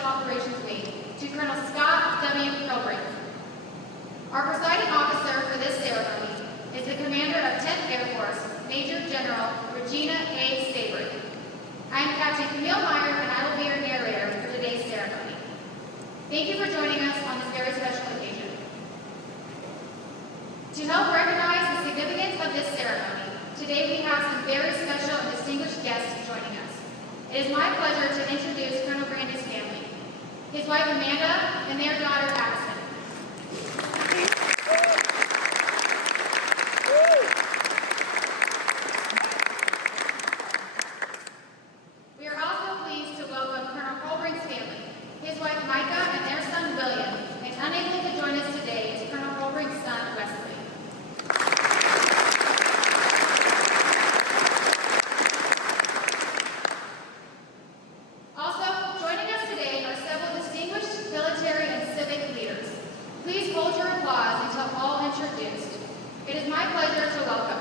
Special Operations Wing to Colonel Scott W. Hurrelbrink. Our presiding officer for this ceremony is the Commander of 10th Air Force, Major General Regina A. Sabrick. I am Captain Camille Meyer, and I will be your narrator for today's ceremony. Thank you for joining us on this very special occasion. To help recognize the significance of this ceremony, today we have some very special and distinguished guests joining us. It is my pleasure to introduce Colonel Grandy's family, his wife Amanda, and their daughter Addison. We are also pleased to welcome Colonel Hurrelbrink's family, his wife Micah, and their son William, and unable to join us today is Colonel Hurrelbrink's son Wesley. It is my pleasure to welcome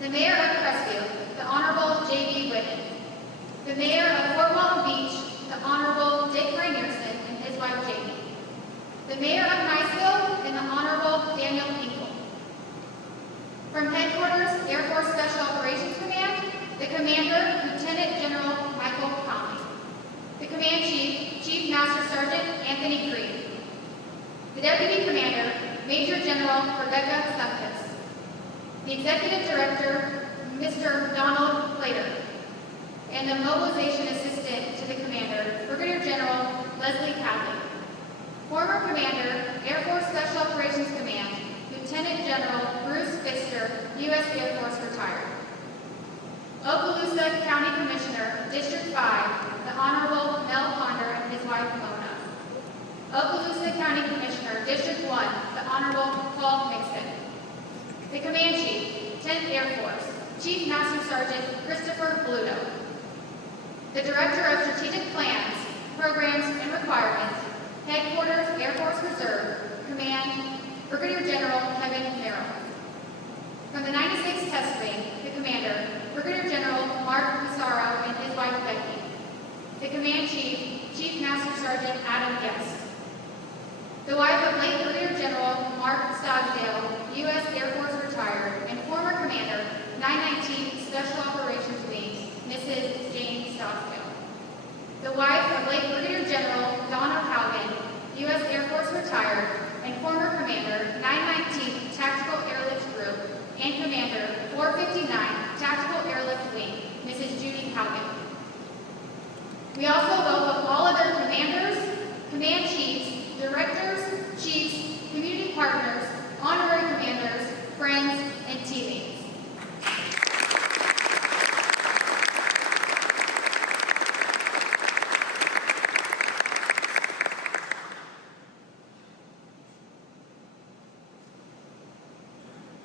the Mayor of Crestview, the Honorable J.B. Whitten, the Mayor of Fort Walton Beach, the Honorable Dick Rainierson and his wife Jamie, the Mayor of Niceville, and the Honorable Daniel Hinkle. From Headquarters, Air Force Special Operations Command, the Commander, Lieutenant General Michael Conley, the Command Chief, Chief Master Sergeant Anthony Creed, the Deputy Commander, Major General Rebecca Sumkus, the Executive Director, Mr. Donald Plater, and the Mobilization Assistant to the Commander, Brigadier General Leslie Cadley, former Commander, Air Force Special Operations Command, Lieutenant General Bruce Pfister, U.S. Air Force retired, Okaloosa County Commissioner, District 5, the Honorable Mel Ponder and his wife Mona, Okaloosa County Commissioner, District 1, the Honorable Paul Mixon, the Command Chief, 10th Air Force, Chief Master Sergeant Christopher Bluto, the Director of Strategic Plans, Programs, and Requirements, Headquarters, Air Force Reserve, Command, Brigadier General Kevin Merrill. From the 96th Test Wing, the Commander, Brigadier General Mark Pissarro and his wife Becky, the Command Chief, Chief Master Sergeant Adam Guest, the wife of late Brigadier General Mark Stogsdale, U.S. Air Force retired, and former Commander, 919 Special Operations Wing, Mrs. Jane Stogsdale. The wife of late Brigadier General Donna Haugen, U.S. Air Force retired, and former Commander, 919 Tactical Airlift Group, and Commander, 459 Tactical Airlift Wing, Mrs. Judy Haugen. We also welcome all other commanders, command chiefs, directors, chiefs, community partners, honorary commanders, friends, and teammates.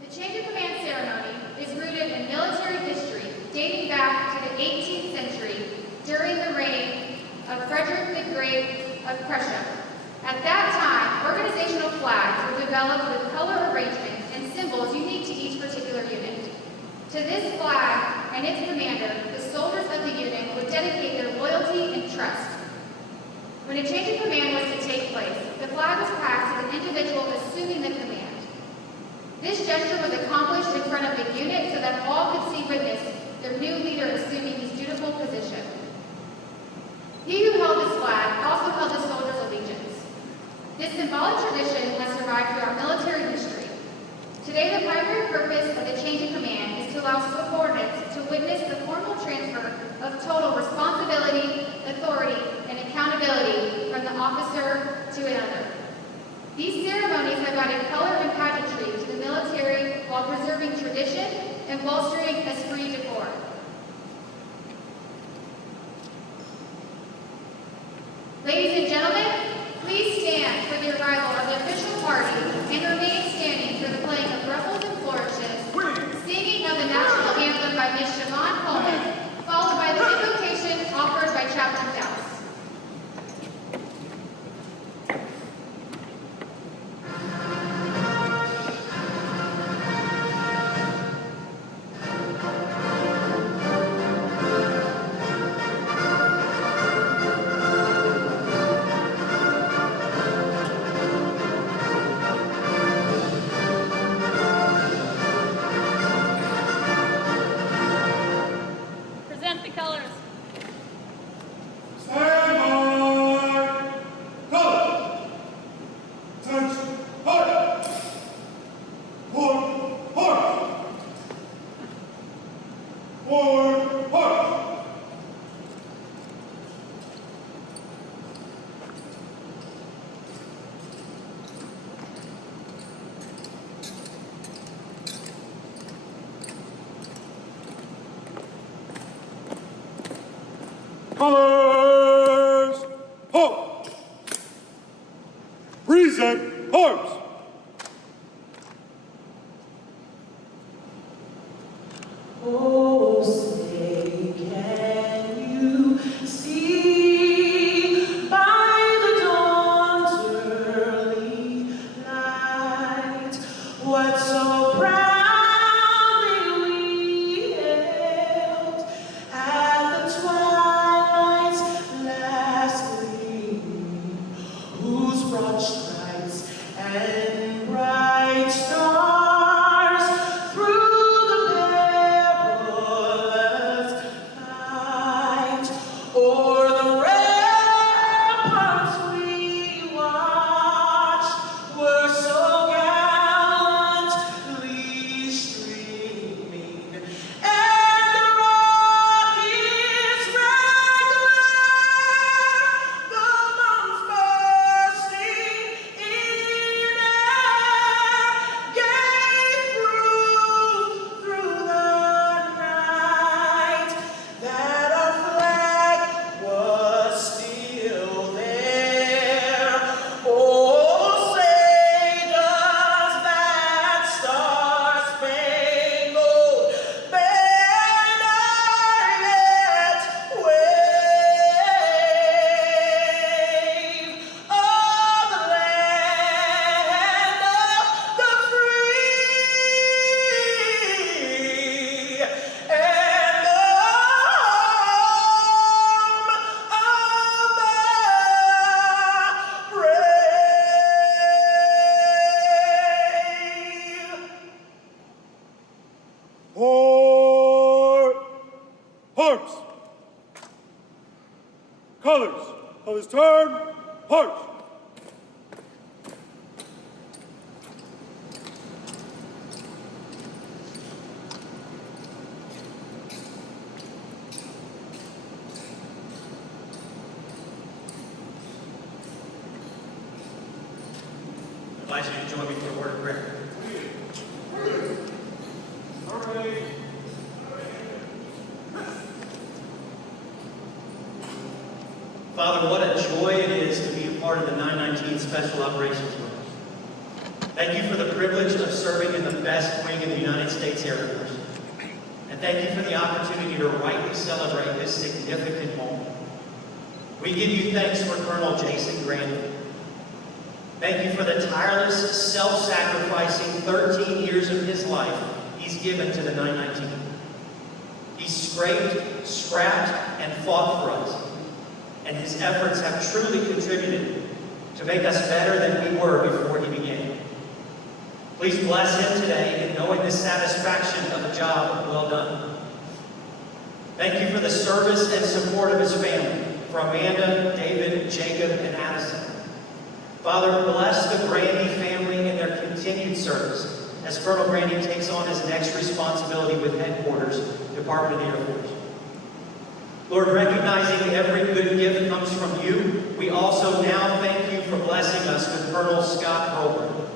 The Change of Command ceremony is rooted in military history dating back to the 18th century during the reign of Frederick the Great of Prussia. At that time, organizational flags were developed with color arrangements and symbols unique to each particular unit. To this flag and its commander, the soldiers of the unit would dedicate their loyalty and trust. When a change of command was to take place, the flag was passed to the individual assuming the command. This gesture was accomplished in front of the unit so that all could see witness their new leader assuming his dutiful position. He who held this flag also held the soldier's allegiance. This symbolic tradition has survived throughout military history. Today, the primary purpose of the change of command is to allow subordinates to witness the formal transfer of total responsibility, authority, and accountability from the officer to another. These ceremonies have added color and pageantry to the military while preserving tradition and bolstering esprit de corps. Ladies and gentlemen, please stand for the arrival of the official party and remain standing for the playing of ruffles and flourishes, singing of the national anthem by Ms. Siobhan Coleman, followed by the invocation offered by Chaplain Dallas. Colors! Halt! Present arms! Oh, say, can you see by the dawn's early light what so proudly we hailed at the twilight's last gleam, whose broad stripes and bright stars through the perilous fight o'er the ramparts we watched were so gallantly streaming, and the rocket's red glare, the bombs bursting in air, gave proof through the night that our flag was still there. Oh, say does that star-spangled banner yet wave o'er the land of the free and the home of the brave. For arms! Colors! Colors turn! March! I invite you to join me for a word of prayer. Father, what a joy it is to be a part of the 919 Special Operations Wing. Thank you for the privilege of serving in the best wing in the United States Air Force. And thank you for the opportunity to rightly celebrate this significant moment. We give you thanks for Colonel Jason Grandy. Thank you for the tireless, self-sacrificing 13 years of his life he's given to the 919. He scraped, scrapped, and fought for us. And his efforts have truly contributed to make us better than we were before he began. Please bless him today in knowing the satisfaction of a job well done. Thank you for the service and support of his family, for Amanda, David, Jacob, and Addison. Father, bless the Grandy family in their continued service as Colonel Grandy takes on his next responsibility with Headquarters, Department of the Air Force. Lord, recognizing every good gift comes from you, we also now thank you for blessing us with Colonel Scott Hurrelbrink.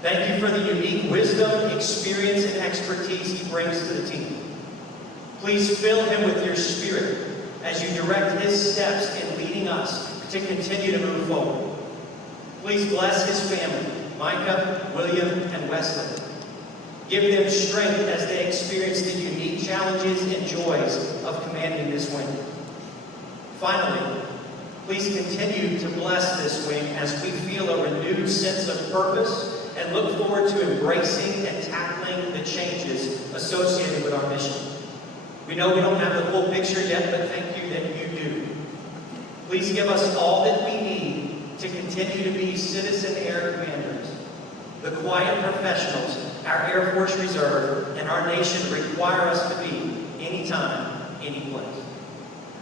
Thank you for the unique wisdom, experience, and expertise he brings to the team. Please fill him with your spirit as you direct his steps in leading us to continue to move forward. Please bless his family, Micah, William, and Wesley. Give them strength as they experience the unique challenges and joys of commanding this wing. Finally, please continue to bless this wing as we feel a renewed sense of purpose and look forward to embracing and tackling the changes associated with our mission. We know we don't have the full picture yet, but thank you that you do. Please give us all that we need to continue to be citizen air commanders, the quiet professionals our Air Force Reserve and our nation require us to be anytime, any place.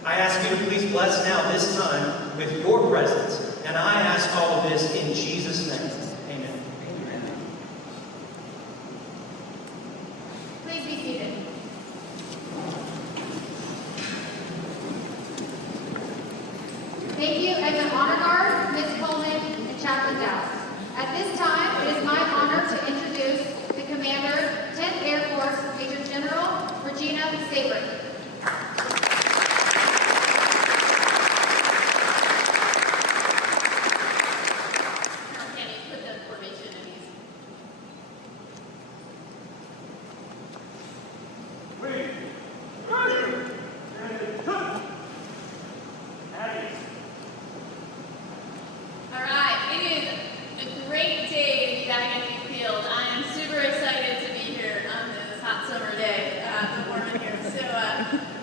I ask you to please bless now this time with your presence, and I ask all of this in Jesus' name. Amen. Please be seated. Thank you, and the Honor Guard, Ms. Coleman, and Chaplain Dowse. At this time, it is my honor to introduce the Commander, 10th Air Force, Major General Regina Sabrick.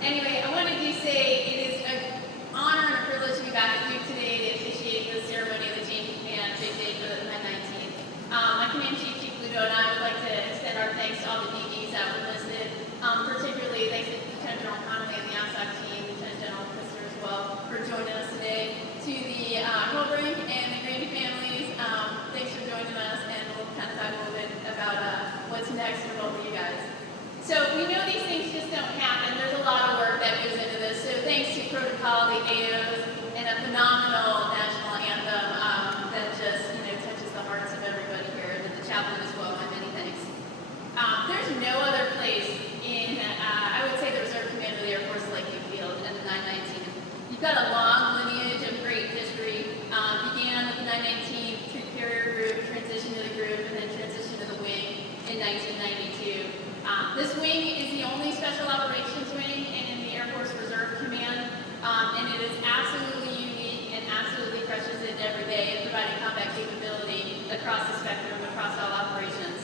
Anyway, I wanted to say it is an honor and a privilege to be back at Duke today to officiate the ceremony of the Change of Command, big day for the 919th. My Command Chief, Chief Ludo, and I would like to extend our thanks to all the DDs that were listed, particularly thanks to Lieutenant General Connolly and the SOW team, Lieutenant General Lister as well, for joining us today. To the Hurrelbrink and the Grandy families, thanks for joining us, and we'll kind of talk a little bit about what's next for both of you guys. So we know these things just don't happen. There's a lot of work that goes into this. So thanks to protocol, the AOs, and a phenomenal national anthem that just touches the hearts of everybody here, and the chaplain as well. My many thanks. There's no other place in I would say the Reserve Command of the Air Force like Duke Field and the 919. You've got a long lineage of great history. Began with the 919th Troop Carrier Group, transitioned to the group, and then transitioned to the wing in 1992. This wing is the only special operations wing in the Air Force Reserve Command, and it is absolutely unique and absolutely crushes it every day in providing combat capability across the spectrum, across all operations.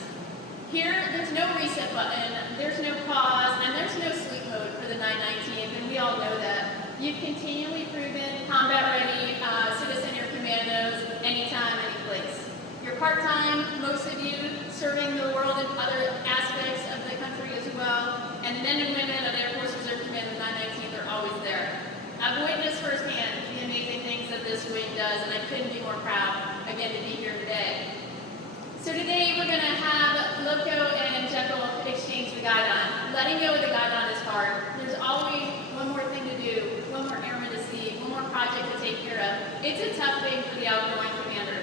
Here, there's no reset button, there's no pause, and there's no sleep mode for the 919th, and we all know that. You've continually proven combat-ready citizen air commandos anytime, any place. You're part-time, most of you, serving the world in other aspects of the country as well, and the men and women of the Air Force Reserve Command of 919th are always there. I've witnessed firsthand the amazing things that this wing does, and I couldn't be more proud, again, to be here today. So today we're going to have Loco and Jekyll exchange the guidon. Letting go of the guidon is hard. There's always one more thing to do, one more airman to see, one more project to take care of. It's a tough thing for the outgoing commander,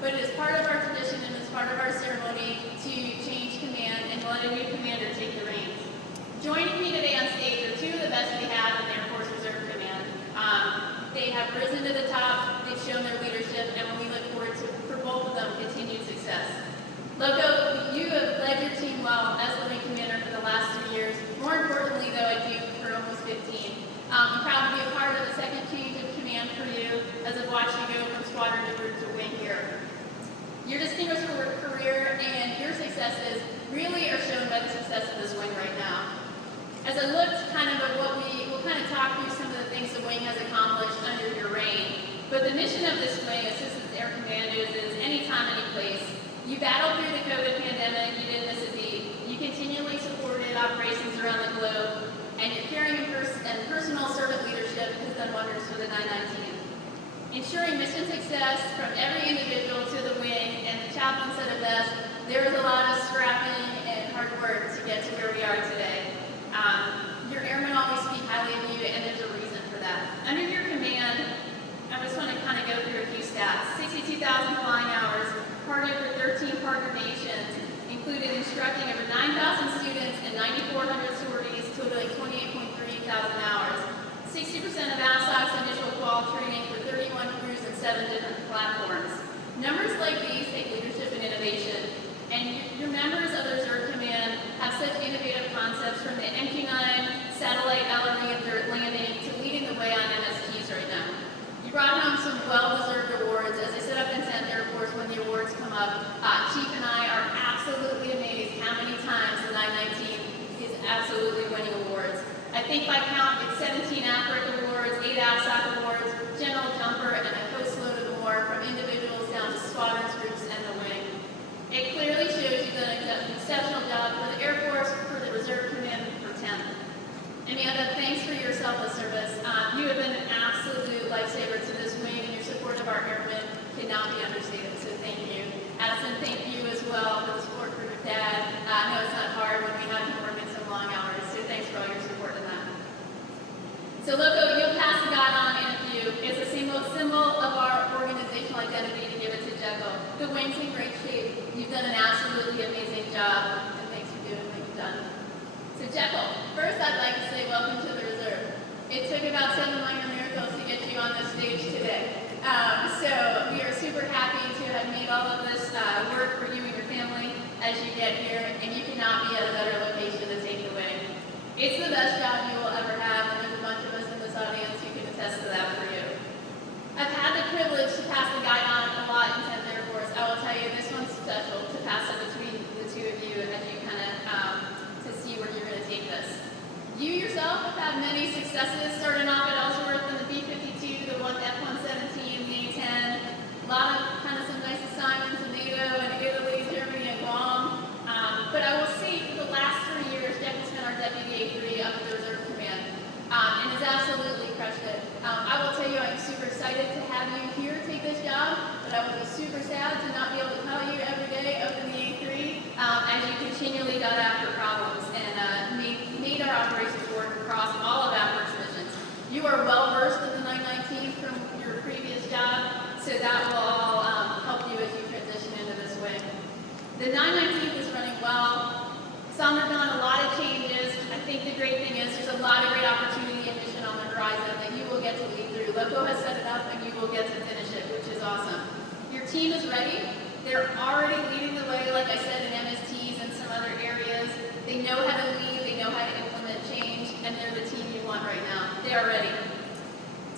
but it is part of our tradition and it's part of our ceremony to change command and let a new commander take the reins. Joining me today on stage are two of the best we have in the Air Force Reserve Command. They have risen to the top, they've shown their leadership, and we look forward to, for both of them, continued success. Loco, you have led your team well as the wing commander for the last 3 years. More importantly, though, at Duke for almost 15. I'm proud to be a part of the second change of command for you as I've watched you go from squadron to group to wing here. Your distinguished career and your successes really are shown by the success of this wing right now. As I looked kind of at we'll kind of talk through some of the things the wing has accomplished under your reign. But the mission of this wing, Assistance Air Commandos, is anytime, any place. You battled through the COVID pandemic, you didn't miss a beat. You continually supported operations around the globe, and your caring and personal servant leadership has done wonders for the 919. Ensuring mission success from every individual to the wing, and the chaplain said it best, there was a lot of scrapping and hard work to get to where we are today. Your airmen always speak highly of you, and there's a reason for that. Under your command, I just want to kind of go through a few stats. 62,000 flying hours, partnered with 13 partner nations, included instructing over 9,000 students and 9,400 sorties, totaling 28.3 thousand hours. 60% of ASOC's initial qual training for 31 crews and 7 different platforms. Numbers like these take leadership and innovation, and your members of the Reserve Command have such innovative concepts from the MQ-9 satellite LRE and dirt landing to leading the way on MSTs right now. You brought home some well-deserved awards. As I sit up in 10th Air Force when the awards come up, Chief and I are absolutely amazed how many times the 919 is absolutely winning awards. I think by count it's 17 AFRIC awards, 8 AFSOC awards, General Jumper, and a host load of more from individuals down to squadrons, groups, and the wing. It clearly shows you've done an exceptional job for the Air Force, for the Reserve Command, for 10th. And Amanda, thanks for your selfless service. You have been an absolute lifesaver to this wing, and your support of our airmen cannot be understated, so thank you. Addison, thank you as well for the support for your dad. I know it's not hard when we have him working some long hours, so thanks for all your support in that. So Loco, you'll pass the guidon in a few. It's a symbol of our organizational identity to give it to Jekyll. The wing's in great shape. You've done an absolutely amazing job, and thanks for doing what you've done. So Jekyll, first I'd like to say welcome to the Reserve. It took about 7 minor miracles to get you on this stage today. So we are super happy to have made all of this work for you and your family as you get here, and you cannot be at a better location to take the wing. It's the best job you will ever have, and there's a bunch of us in this audience who can attest to that for you. I've had the privilege to pass the guidon a lot in 10th Air Force. I will tell you, this one's special to pass it between the two of you as you kind of to see where you're going to take this. You yourself have had many but I would be super sad to not be able to tell you every day up in the A3 as you continually got after problems and made our operations work across all of Apple's missions. You are well versed in the 919 from your previous job, so that will all help you as you transition into this wing. The 919 is running well. Some have done a lot of changes. I think the great thing is there's a lot of great opportunity and mission on the horizon that you will get to lead through. Loco has set it up and you will get to finish it, which is awesome. Your team is ready. They're already leading the way, like I said, in MSTs and some other areas. They know how to lead, they know how to implement change, and they're the team you want right now. They are ready.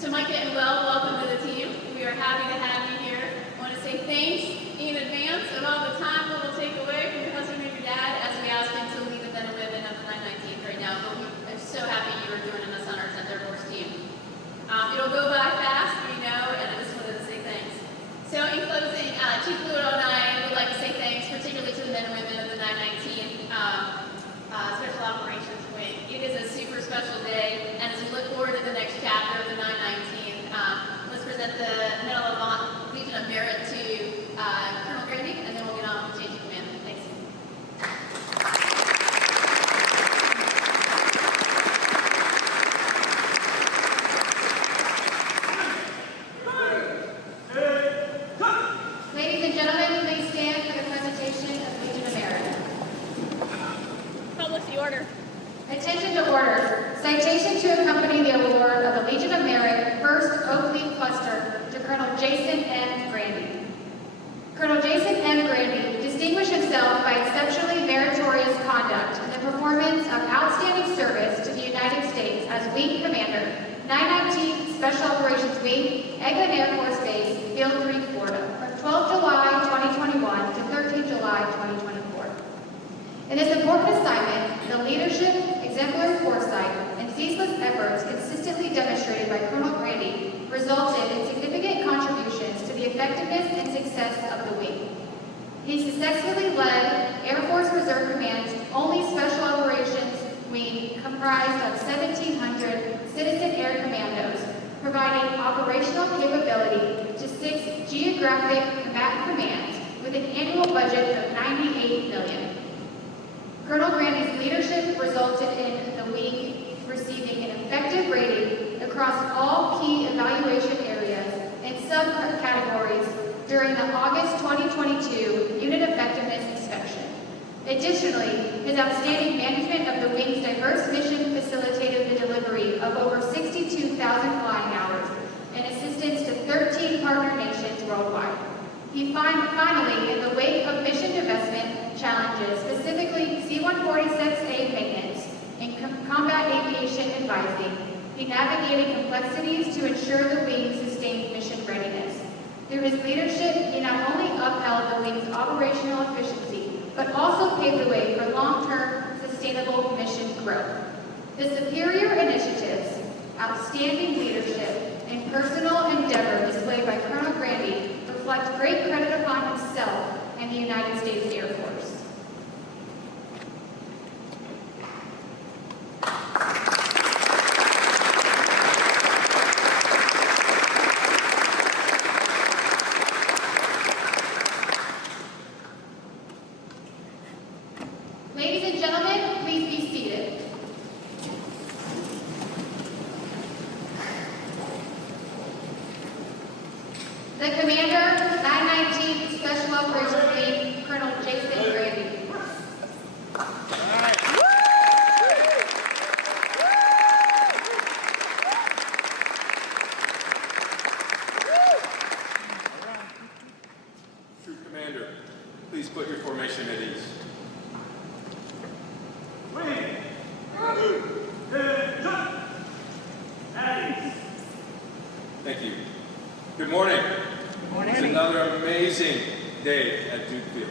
To Micah and Will, welcome to the team. We are happy to have you here. I want to say thanks in advance of all the time that we'll take away from your husband and your dad as we ask him to lead the men and women of the 919th right now. But we are so happy you are joining us on our 10th Air Force team. It'll go by fast, we know, and I just wanted to say thanks. So in closing, Chief Ludo and I would like to say thanks, particularly to the men and women of the 919th Special Operations Wing. It is a super special day, and as we look forward to the next chapter of the 919th, let's present the Medal of Honor, Legion of Merit to Colonel Grandy, and then we'll get on with Change of Command. Thanks. Ladies and gentlemen, please stand for the presentation of Legion of Merit. Publish the order. Attention to order. Citation to accompany the award of the Legion of Merit, 1st Oak Leaf Cluster, to Colonel Jason M. Grandy. Colonel Jason M. Grandy distinguished himself by exceptionally meritorious conduct in the performance of outstanding service to the United States as Wing Commander, 919th Special Operations Wing, Eglin Air Force Base, Field 3, Florida, from 12 July 2021 to 13 July 2024. In this important assignment, the leadership, exemplary foresight, and ceaseless efforts consistently demonstrated by Colonel Grandy resulted in significant contributions to the effectiveness and success of the wing. He successfully led Air Force Reserve Command's only Special Operations Wing comprised of 1,700 citizen air commandos, providing operational capability to 6 geographic combatant commands with an annual budget of $98 million. Colonel Grandy's leadership resulted in the wing receiving an effective rating across all key evaluation areas and subcategories during the August 2022 Unit Effectiveness Inspection. Additionally, his outstanding management of the wing's diverse mission facilitated the delivery of over 62,000 flying hours and assistance to 13 partner nations worldwide. He finally, in the wake of mission divestment challenges, specifically C-146A maintenance and combat aviation advising, he navigated complexities to ensure the wing's sustained mission readiness. Through his leadership, he not only upheld the wing's operational efficiency, but also paved the way for long-term sustainable mission growth. The superior initiatives, outstanding leadership, and personal endeavor displayed by Colonel Grandy reflect great credit upon himself and the United States Air Force. Ladies and gentlemen, please be seated. The Commander, 919th Special Operations Wing, Colonel Jason Grandy. Troop Commander, please put your formation at ease. Thank you. Good morning. Good morning. It's another amazing day at Duke Field.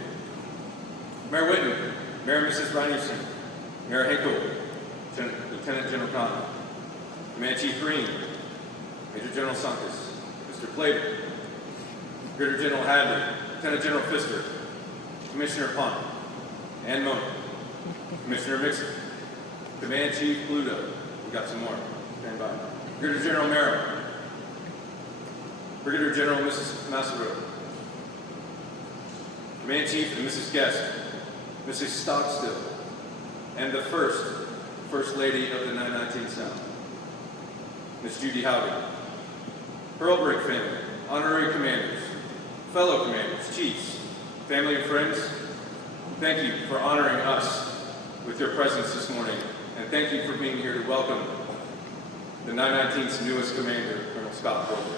Mayor Whitten, Mayor and Mrs. Reinerson, Mayor Hinkle, Lieutenant General Conlon, Command Chief Green, Major General Sunkus, Mr. Plater, Brigadier General Hadley, Lieutenant General Pfister, Commissioner Punt, Ann Mona, Commissioner Mixon, Command Chief Pluto. We got some more. Stand by. Brigadier General Merrill, Brigadier General Mrs. Massaro, Command Chief and Mrs. Guest, Mrs. Stockstill, and the First Lady of the 919 South, Miss Judy Howdy, Hurrelbrink family, honorary commanders, fellow commanders, chiefs, family and friends, thank you for honoring us with your presence this morning, and thank you for being here to welcome the 919's newest commander, Colonel Scott Porter.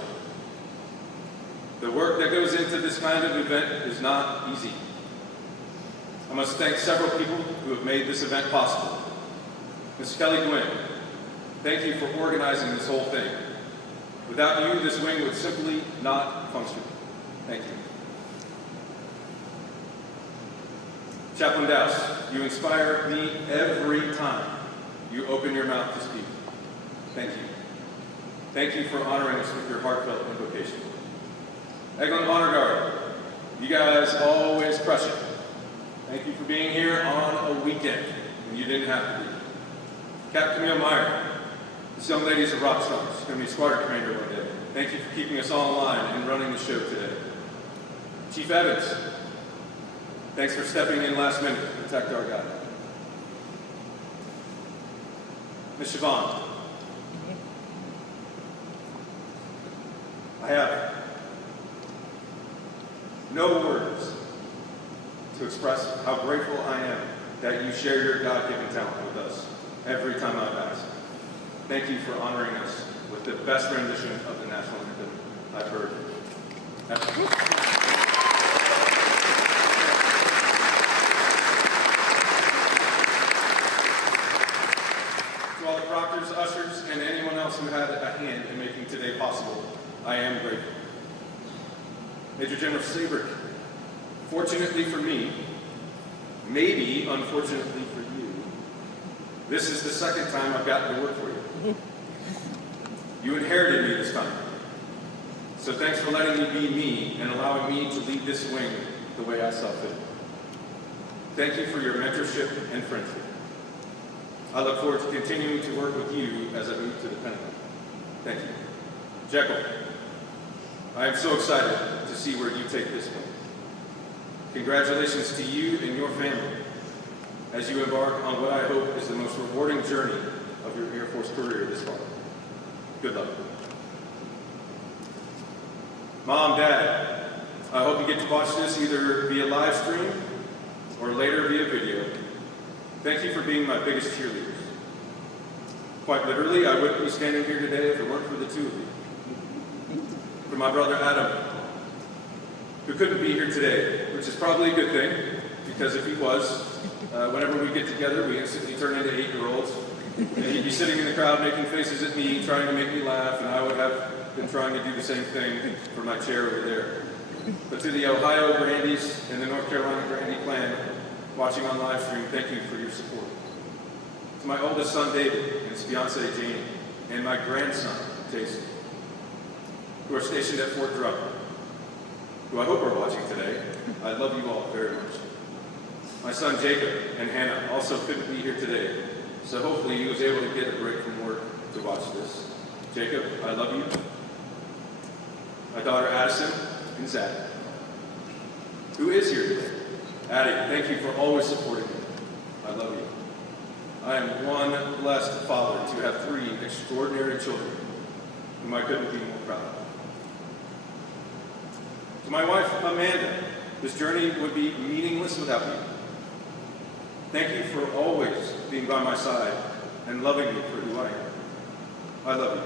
The work that goes into this kind of event is not easy. I must thank several people who have made this event possible. Ms. Kelly Gwynn, thank you for organizing this whole thing. Without you, this wing would simply not function. Thank you. Chaplain Dowse, you inspire me every time you open your mouth to speak. Thank you. Thank you for honoring us with your heartfelt invocation. Eglin Honor Guard, you guys always crush it. Thank you for being here on a weekend when you didn't have to be. Captain Camille Meyer, this young lady's a rock star. She's going to be a squadron commander one day. Thank you for keeping us all in line and running the show today. Chief Evans, thanks for stepping in last minute to protect our guy. Ms. Siobhan, I have no words to express how grateful I am that you share your God-given talent with us every time I've asked. Thank you for honoring us with the best rendition of the national anthem I've heard. To all the proctors, ushers, and anyone else who had a hand in making today possible, I am grateful. Major General Sabrick, fortunately for me, maybe unfortunately for you, this is the second time I've gotten to work for you. You inherited me this time. So thanks for letting me be me and allowing me to lead this wing the way I saw fit. Thank you for your mentorship and friendship. I look forward to continuing to work with you as I move to the Pentagon. Thank you. Jekyll, I am so excited to see where you take this one. Congratulations to you and your family as you embark on what I hope is the most rewarding journey of your Air Force career this far. Good luck. Mom, Dad, I hope you get to watch this either via live stream or later via video. Thank you for being my biggest cheerleaders. Quite literally, I wouldn't be standing here today if it weren't for the two of you. For my brother Adam, who couldn't be here today, which is probably a good thing, because if he was, whenever we get together, we instantly turn into 8-year-olds. And he'd be sitting in the crowd making faces at me, trying to make me laugh, and I would have been trying to do the same thing for my chair over there. But to the Ohio Grandys and the North Carolina Grandy clan watching on live stream, thank you for your support. To my oldest son, David, and his fiancée, Janie, and my grandson, Jason, who are stationed at Fort Drum, who I hope are watching today. I love you all very much. My son, Jacob, and Hannah also couldn't be here today, so hopefully he was able to get a break from work to watch this. Jacob, I love you. My daughter, Addison, and Zach, who is here today. Addie, thank you for always supporting me. I love you. I am one blessed father to have 3 extraordinary children whom I couldn't be more proud of. To my wife, Amanda, this journey would be meaningless without you. Thank you for always being by my side and loving me for who I am. I love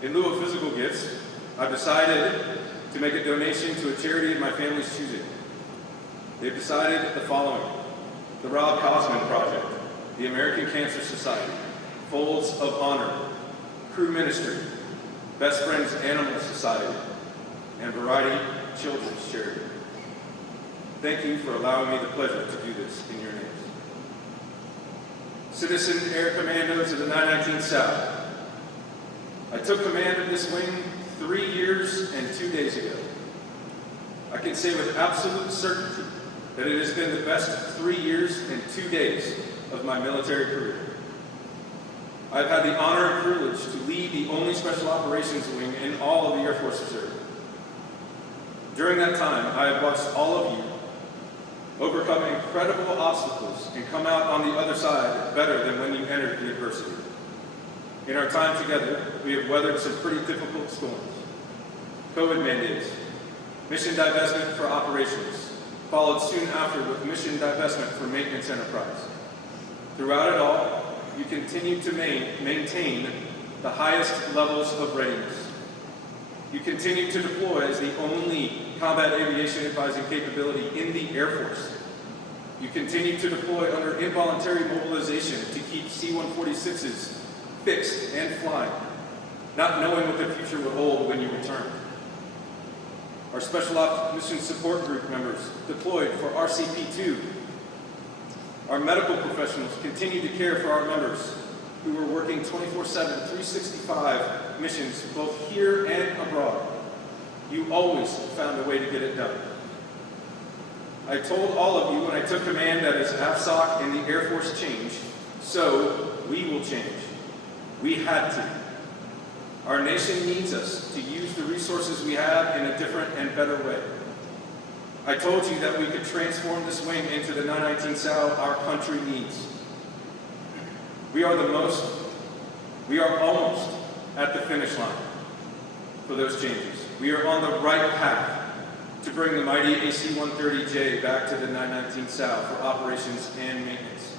you. In lieu of physical gifts, I've decided to make a donation to a charity of my family's choosing. They've decided the following: the Rob Cosman Project, the American Cancer Society, Folds of Honor, Crew Ministry, Best Friends Animal Society, and Variety Children's Charity. Thank you for allowing me the pleasure to do this in your names. Citizen Air Commandos of the 919 South, I took command of this wing 3 years and 2 days ago. I can say with absolute certainty that it has been the best 3 years and 2 days of my military career. I've had the honor and privilege to lead the only special operations wing in all of the Air Force Reserve. During that time, I have watched all of you overcome incredible obstacles and come out on the other side better than when you entered the adversity. In our time together, we have weathered some pretty difficult storms. COVID mandates, mission divestment for operations, followed soon after with mission divestment for maintenance enterprise. Throughout it all, you continue to maintain the highest levels of readiness. You continue to deploy as the only combat aviation advising capability in the Air Force. You continue to deploy under involuntary mobilization to keep C-146s fixed and flying, not knowing what the future will hold when you return. Our Special Ops Mission Support Group members deployed for RCP-2. Our medical professionals continue to care for our members who were working 24/7, 365 missions both here and abroad. You always found a way to get it done. I told all of you when I took command that as AFSOC and the Air Force change, so we will change. We had to. Our nation needs us to use the resources we have in a different and better way. I told you that we could transform this wing into the 919 SOW our country needs. We are almost at the finish line for those changes. We are on the right path to bring the mighty AC-130J back to the 919 SOW for operations and maintenance.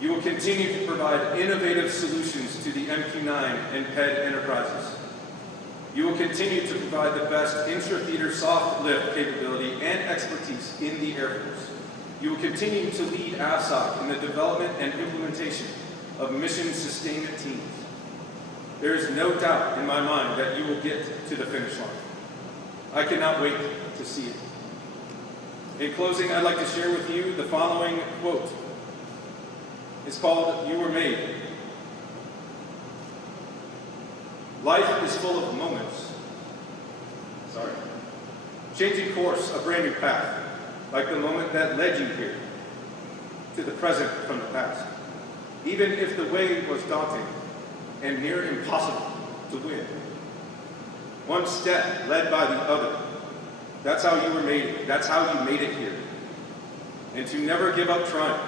You will continue to provide innovative solutions to the MQ-9 and PED enterprises. You will continue to provide the best intra-theater soft lift capability and expertise in the Air Force. You will continue to lead AFSOC in the development and implementation of mission sustainment teams. There is no doubt in my mind that you will get to the finish line. I cannot wait to see it. In closing, I'd like to share with you the following quote. It's called, "You Were Made." Life is full of moments. Changing course, a brand new path, like the moment that led you here, to the present from the past. Even if the way was daunting and near impossible to win. One step led by the other. That's how you were made. That's how you made it here. And to never give up trying,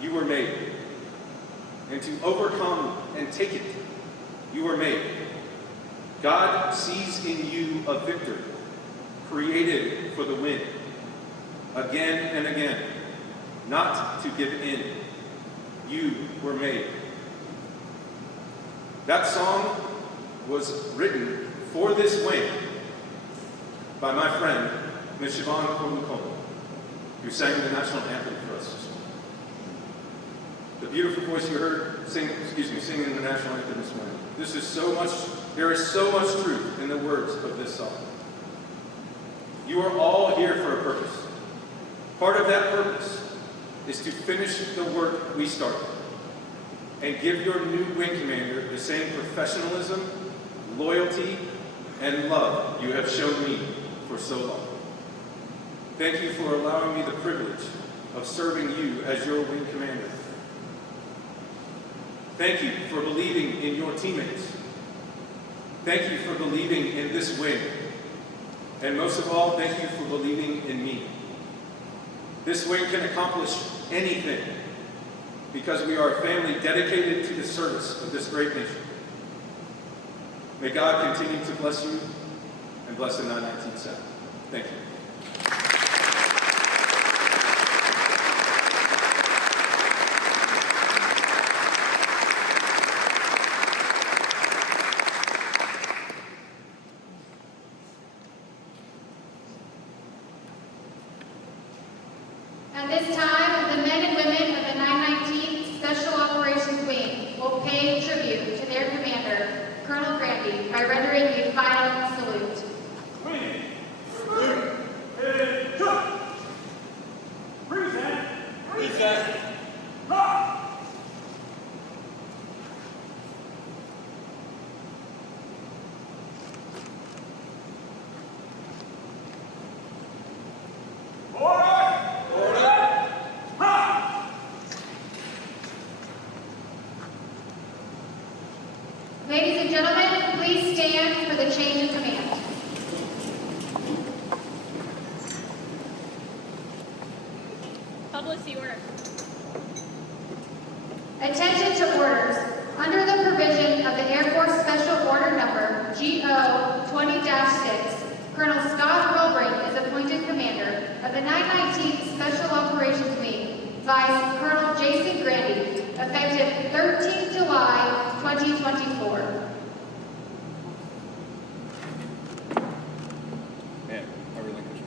you were made. And to overcome and take it, you were made. God sees in you a victor, created for the win. Again and again, not to give in. You were made. That song was written for this wing by my friend, Ms. Siobhan Korlukoma, who sang the national anthem for us. The beautiful voice you heard singing the national anthem this morning. There is so much truth in the words of this song. You are all here for a purpose. Part of that purpose is to finish the work we started and give your new wing commander the same professionalism, loyalty, and love you have shown me for so long. Thank you for allowing me the privilege of serving you as your wing commander. Thank you for believing in your teammates. Thank you for believing in this wing. And most of all, thank you for believing in me. This wing can accomplish anything because we are a family dedicated to the service of this great nation. May God continue to bless you and bless the 919 SOW. Thank you. At this time, the men and women of the 919th Special Operations Wing will pay tribute to their commander, Colonel Grandy, by rendering a final salute. Ladies and gentlemen, please stand for the change of command. Publicity order. Attention to orders. Under the provision of the Air Force Special Order Number GO 20-6, Colonel Scott Hurrelbrink is appointed commander of the 919th Special Operations Wing, Vice Colonel Jason Grandy, effective 13 July 2024. Man, I relinquish my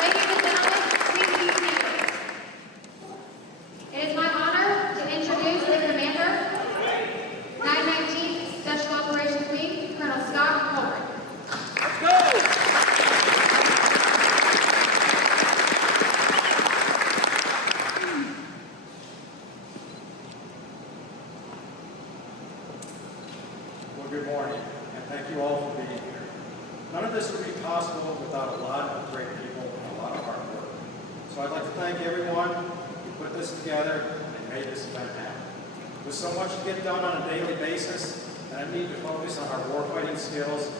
Ladies and gentlemen, please be seated. It is my honor to introduce the commander, 919th Special Operations Wing, Colonel Scott Hurrelbrink. Well, good morning, and thank you all for being here. None of this would be possible without a lot of great people and a lot of hard work. So I'd like to thank everyone who put this together and made this event happen. With so much to get done on a daily basis, and I need to focus on our warfighting skills,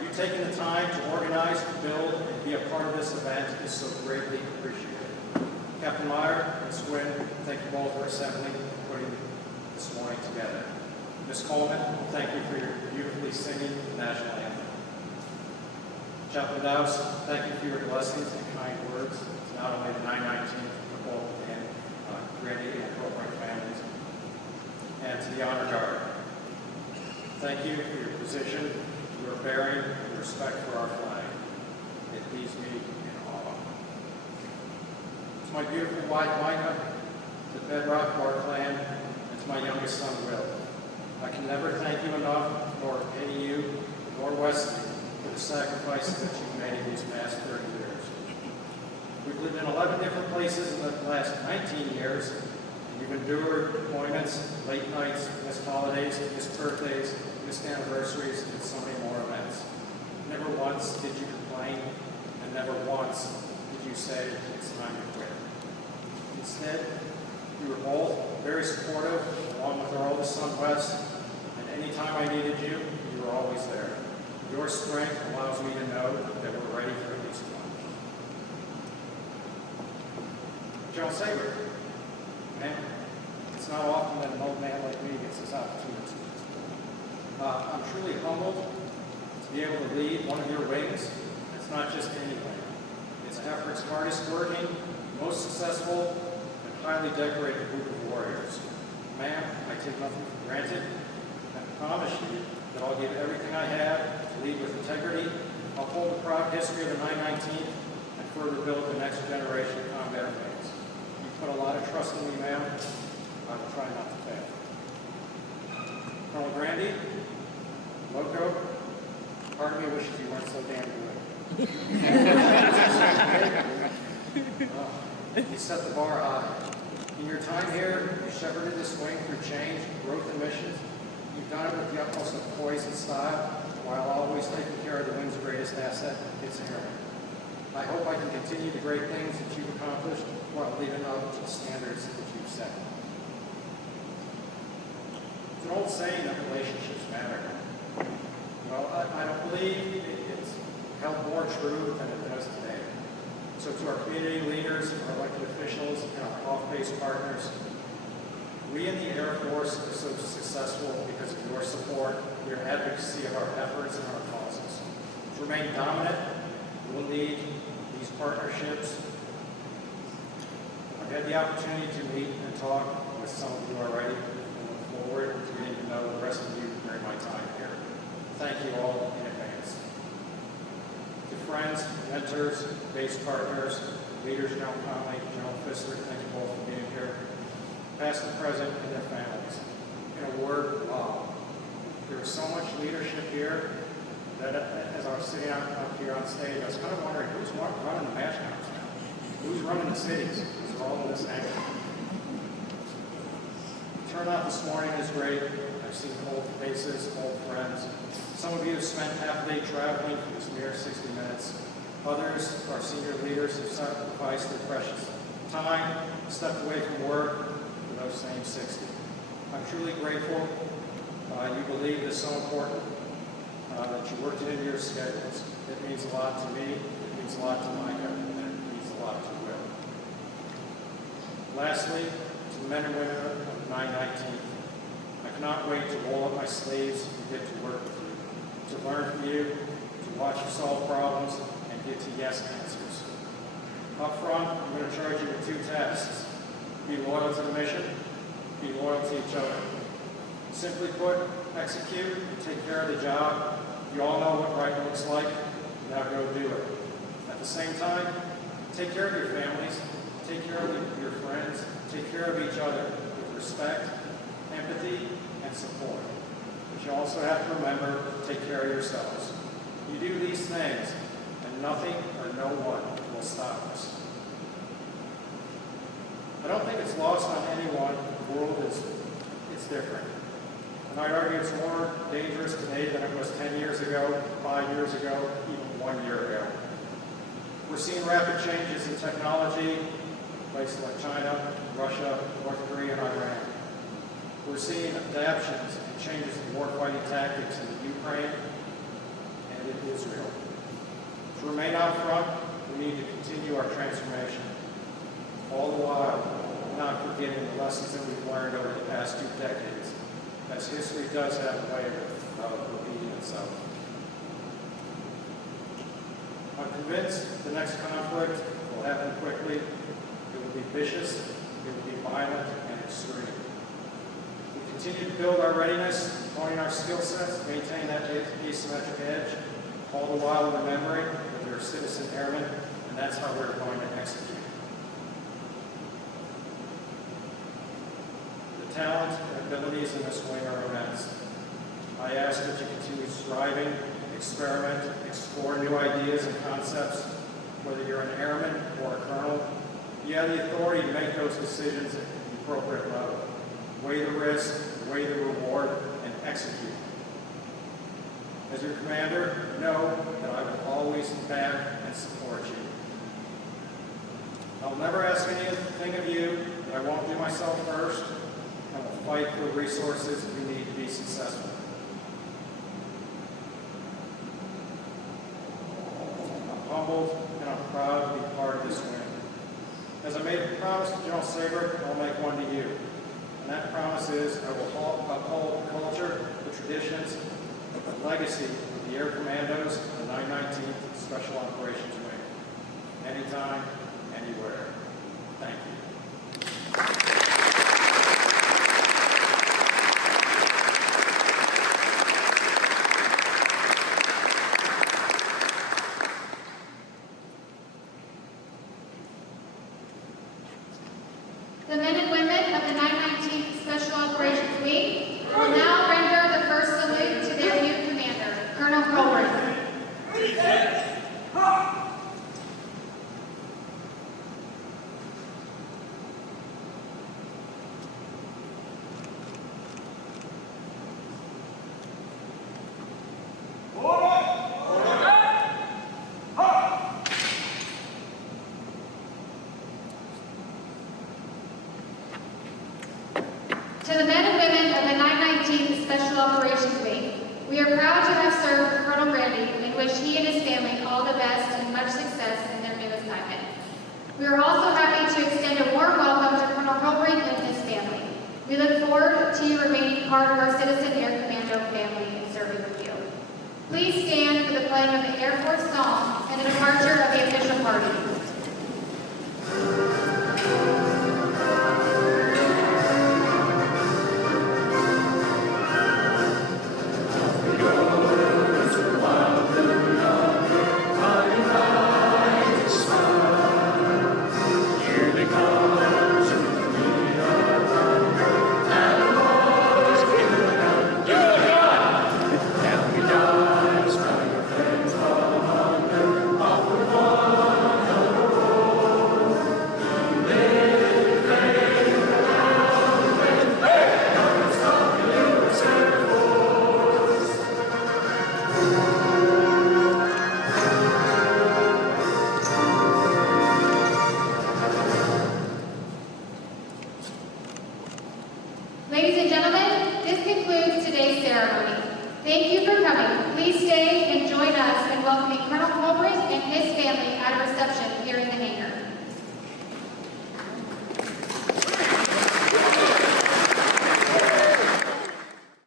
you taking the time to organize, to build, and be a part of this event is so greatly appreciated. Captain Meyer and Swin, thank you both for assembling and putting this morning together. Ms. Coleman, thank you for your beautifully singing the national anthem. Chaplain Dowse, thank you for your blessings and kind words to not only the 919th, but both and Grandy and Hurrelbrink families, and to the Honor Guard. Thank you for your position, your bearing, and respect for our flag. It leaves me in awe. To my beautiful wife, Micah, the bedrock of our clan, and to my youngest son, Will. I can never thank you enough, nor pay you, nor Wesley, for the sacrifices that you've made these past 30 years. We've lived in 11 different places in the last 19 years, and you've endured deployments, late nights, missed holidays, missed birthdays, missed anniversaries, and so many more events. Never once did you complain, and never once did you say it's time to quit. Instead, you were both very supportive, along with our oldest son, Wes, and anytime I needed you, you were always there. Your strength allows me to know that we're ready for at least one. General Saber, man, it's not often that an old man like me gets this opportunity. I'm truly humbled to be able to lead one of your wings. It's not just any wing. It's Africa's hardest working, most successful, highly decorated group of warriors. Ma'am, I take nothing for granted. I promise you that I'll give everything I have to lead with integrity, uphold the proud history of the 919th, and further build the next generation of combat wings. You put a lot of trust in me, ma'am. I will try not to fail. Colonel Grandy, Loco, part of me wishes you weren't so damn good. You set the bar high. In your time here, you shepherded this wing through change, growth, and missions. You've done it with the utmost of poise and style, while always taking care of the wing's greatest asset, its airmen. I hope I can continue the great things that you've accomplished while living up to the standards that you've set. It's an old saying that relationships matter. Well, I don't believe it's held more true than it does today. So to our community leaders, our elected officials, and our off-base partners, we in the Air Force are so successful because of your support, your advocacy of our efforts and our causes. To remain dominant, we'll need these partnerships. I've had the opportunity to meet and talk with some of you already, and look forward to getting to know the rest of you during my time here. Thank you all in advance. To friends, mentors, base partners, leaders, General Conley, General Pfister, thank you both for being here. Past and present, and their families. In a word, wow. There is so much leadership here that as I was sitting up here on stage, I was kind of wondering who's running the match house now? Who's running the cities? Because they're all in this angle. The turnout this morning is great. I've seen old faces, old friends. Some of you have spent half a day traveling for this mere 60 minutes. Others, our senior leaders, have sacrificed their precious time, stepped away from work for those same 60. I'm truly grateful. You believe this is so important that you worked it into your schedules. It means a lot to me. It means a lot to Micah, and it means a lot to Will. Lastly, to the men and women of 919th, I cannot wait to roll up my sleeves and get to work with you, to learn from you, to watch you solve problems, and get to yes answers. Up front, I'm going to charge you with 2 tasks. Be loyal to the mission, be loyal to each other. Simply put, execute and take care of the job. You all know what right looks like. Now go do it. At the same time, take care of your families, take care of your friends, take care of each other with respect, empathy, and support. But you also have to remember to take care of yourselves. You do these things, and nothing or no one will stop us. I don't think it's lost on anyone that the world is different. And I argue it's more dangerous today than it was 10 years ago, 5 years ago, even 1 year ago. We're seeing rapid changes in technology in places like China, Russia, North Korea, and Iran. We're seeing adaptations and changes in warfighting tactics in the Ukraine and in Israel. To remain out front, we need to continue our transformation. All the while, not forgetting the lessons that we've learned over the past 2 decades, as history does have a way of repeating itself. I'm convinced the next conflict will happen quickly. It will be vicious, it will be violent, and extreme. We continue to build our readiness, honing our skill sets, maintain that asymmetric edge, all the while remembering that we're citizen airmen, and that's how we're going to execute. The talent and abilities in this wing are immense. I ask that you continue striving, experiment, explore new ideas and concepts. Whether you're an airman or a colonel, you have the authority to make those decisions at the appropriate level. Weigh the risk, weigh the reward, and execute. As your commander, know that I will always back and support you. I'll never ask anything of you that I won't do myself first. I will fight for the resources we need to be successful. I'm humbled and I'm proud to be part of this wing. As I made a promise to General Sabre, I'll make one to you. And that promise is I will uphold the culture, the traditions, the legacy of the Air Commandos of the 919th Special Operations Wing. Anytime, anywhere. Thank you. The men and women of the 919th Special Operations Wing will now render the first salute to their new commander, Colonel Hurrelbrink. To the men and women of the 919th Special Operations Wing, we are proud to have served Colonel Grandy and wish he and his family all the best and much success in their new assignment. We are also happy to extend a warm welcome to Colonel Hurrelbrink and his family. We look forward to you remaining part of our Citizen Air Commando family and serving with you. Please stand for the playing of the Air Force song and the departure of the official party. Down we dive, Thank you for coming. Please stay and join us in welcoming Colonel Hurrelbrink and his family at a reception here in the Hague.